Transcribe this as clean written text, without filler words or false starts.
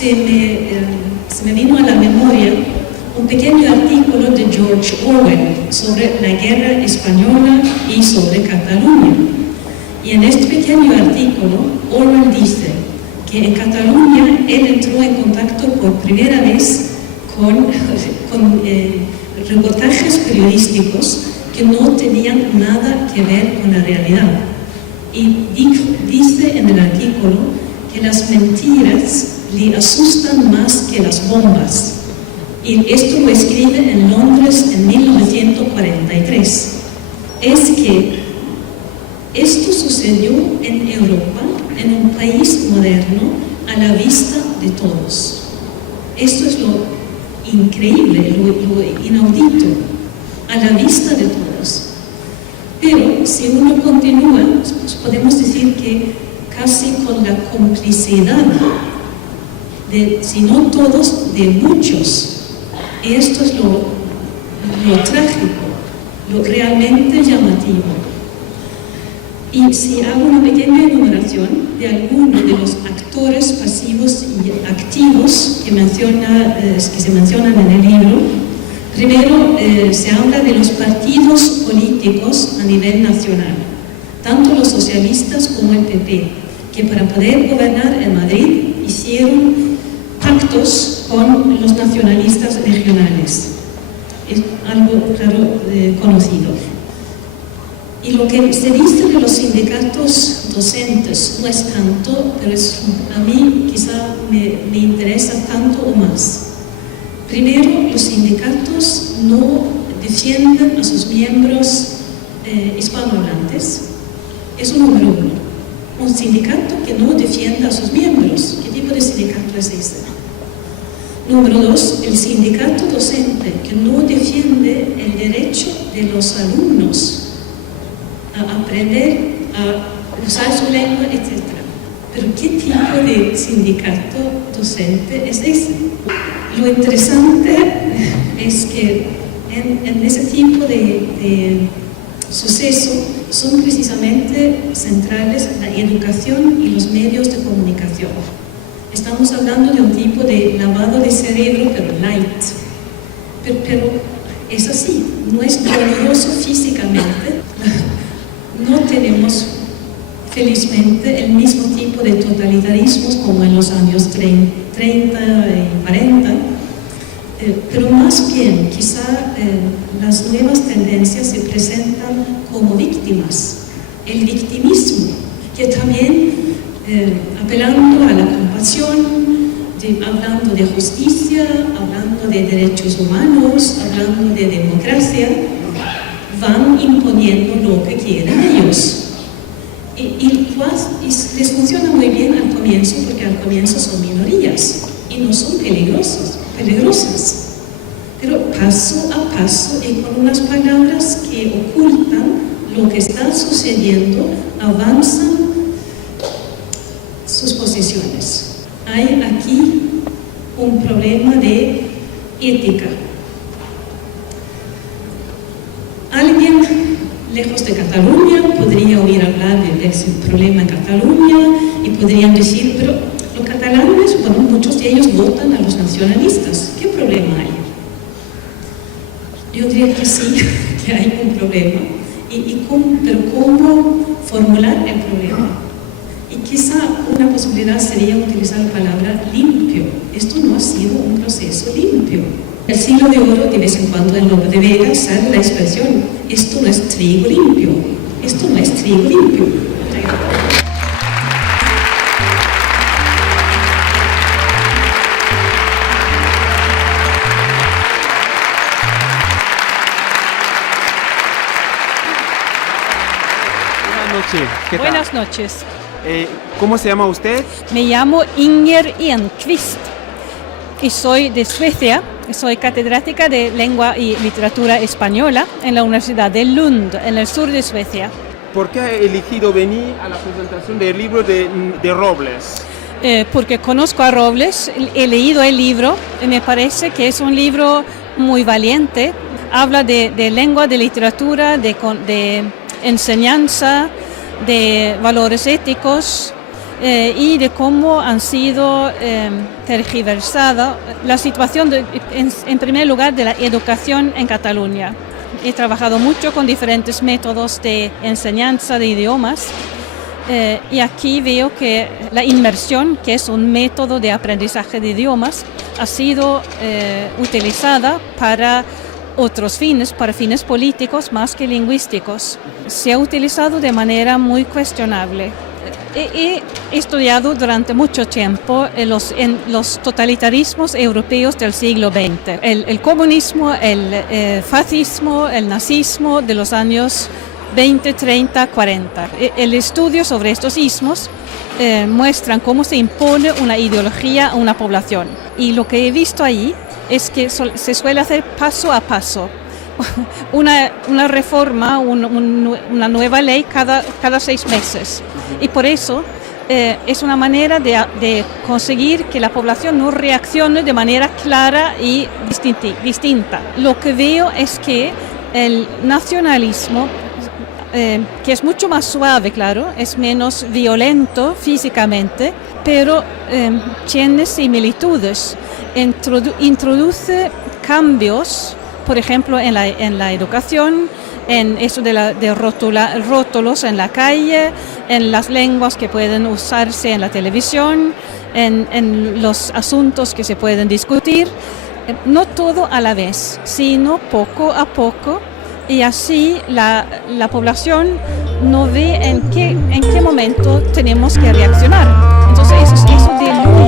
se me vino a la memoria un pequeño artículo de George Orwell sobre la guerra española y sobre Cataluña. Y en este pequeño artículo, Orwell dice que en Cataluña él entró en contacto por primera vez con reportajes periodísticos que no tenían nada que ver con la realidad. Y dice en el artículo que las mentiras le asustan más que las bombas. Y esto lo escribe en Londres en 1943. Es que esto sucedió en Europa, en un país moderno, a la vista de todos. Esto es lo increíble, lo inaudito, a la vista de todos. Pero si uno continúa, pues podemos decir que casi con la complicidad de, si no todos, de muchos. Y esto es lo trágico, lo realmente llamativo. Y si hago una pequeña enumeración de algunos de los actores pasivos y activos que se mencionan en el libro, primero se habla de los partidos políticos a nivel nacional, tanto los socialistas como el PP, que para poder gobernar en Madrid hicieron pactos con los nacionalistas regionales. Es algo claro conocido. Y lo que se dice de los sindicatos docentes no es tanto, pero a mí quizá me interesa tanto o más. Primero, los sindicatos no defienden a sus miembros hispanohablantes. Eso número uno. Un sindicato que no defienda a sus miembros. ¿Qué tipo de sindicato es ese? Número dos, el sindicato docente que no defiende el derecho de los alumnos a aprender, a usar su lengua, etc. Pero ¿qué tipo de sindicato docente es ese? Lo interesante es que en ese tipo de suceso son precisamente centrales la educación y los medios de comunicación. Estamos hablando de un tipo de lavado de cerebro, pero light. Pero es así, no es glorioso físicamente. No tenemos, felizmente, el mismo tipo de totalitarismos como en los años 30 y 40, pero más bien, quizá las nuevas tendencias se presentan como víctimas. El victimismo, que también, apelando a la compasión, hablando de justicia, hablando de derechos humanos, hablando de democracia, van imponiendo lo que quieren ellos. Y les funciona muy bien al comienzo, porque al comienzo son minorías y no son peligrosas. Pero paso a paso y con unas palabras que ocultan lo que está sucediendo, avanzan sus posiciones. Hay aquí un problema de ética. Alguien lejos de Cataluña podría oír hablar de ese problema en Cataluña y podrían decir, pero los catalanes, bueno, muchos de ellos votan a los nacionalistas. ¿Qué problema hay? Yo diría que sí, que hay un problema. Pero ¿cómo formular el problema? Y quizá una posibilidad sería utilizar la palabra limpio. Esto no ha sido un proceso limpio. El siglo de oro, de vez en cuando en Lope de Vega sale la expresión, esto no es trigo limpio, esto no es trigo limpio. Buenas noches. ¿Qué tal? Buenas noches. ¿Cómo se llama usted? Me llamo Inger Enquist y soy de Suecia. Soy catedrática de Lengua y Literatura Española en la Universidad de Lund, en el sur de Suecia. ¿Por qué ha elegido venir a la presentación del libro de Robles? Porque conozco a Robles, he leído el libro y me parece que es un libro muy valiente. Habla de lengua, de literatura, de enseñanza, de valores éticos y de cómo han sido tergiversada la situación, en primer lugar, de la educación en Cataluña. He trabajado mucho con diferentes métodos de enseñanza de idiomas y aquí veo que la inmersión, que es un método de aprendizaje de idiomas, ha sido utilizada para otros fines, para fines políticos más que lingüísticos. Se ha utilizado de manera muy cuestionable. He estudiado durante mucho tiempo en los totalitarismos europeos del siglo XX. El comunismo, el fascismo, el nazismo de los años 20, 30, 40. El estudio sobre estos ismos muestran cómo se impone una ideología a una población. Y lo que he visto ahí es que se suele hacer paso a paso. Una reforma, una nueva ley cada 6 meses. Y por eso es una manera de conseguir que la población no reaccione de manera clara y distinta. Lo que veo es que el nacionalismo, que es mucho más suave, claro, es menos violento físicamente, pero tiene similitudes, introduce cambios, por ejemplo, en la educación, en eso de rótulos en la calle, en las lenguas que pueden usarse en la televisión, en los asuntos que se pueden discutir, no todo a la vez, sino poco a poco, y así la población no ve en qué momento tenemos que reaccionar. Entonces eso diluye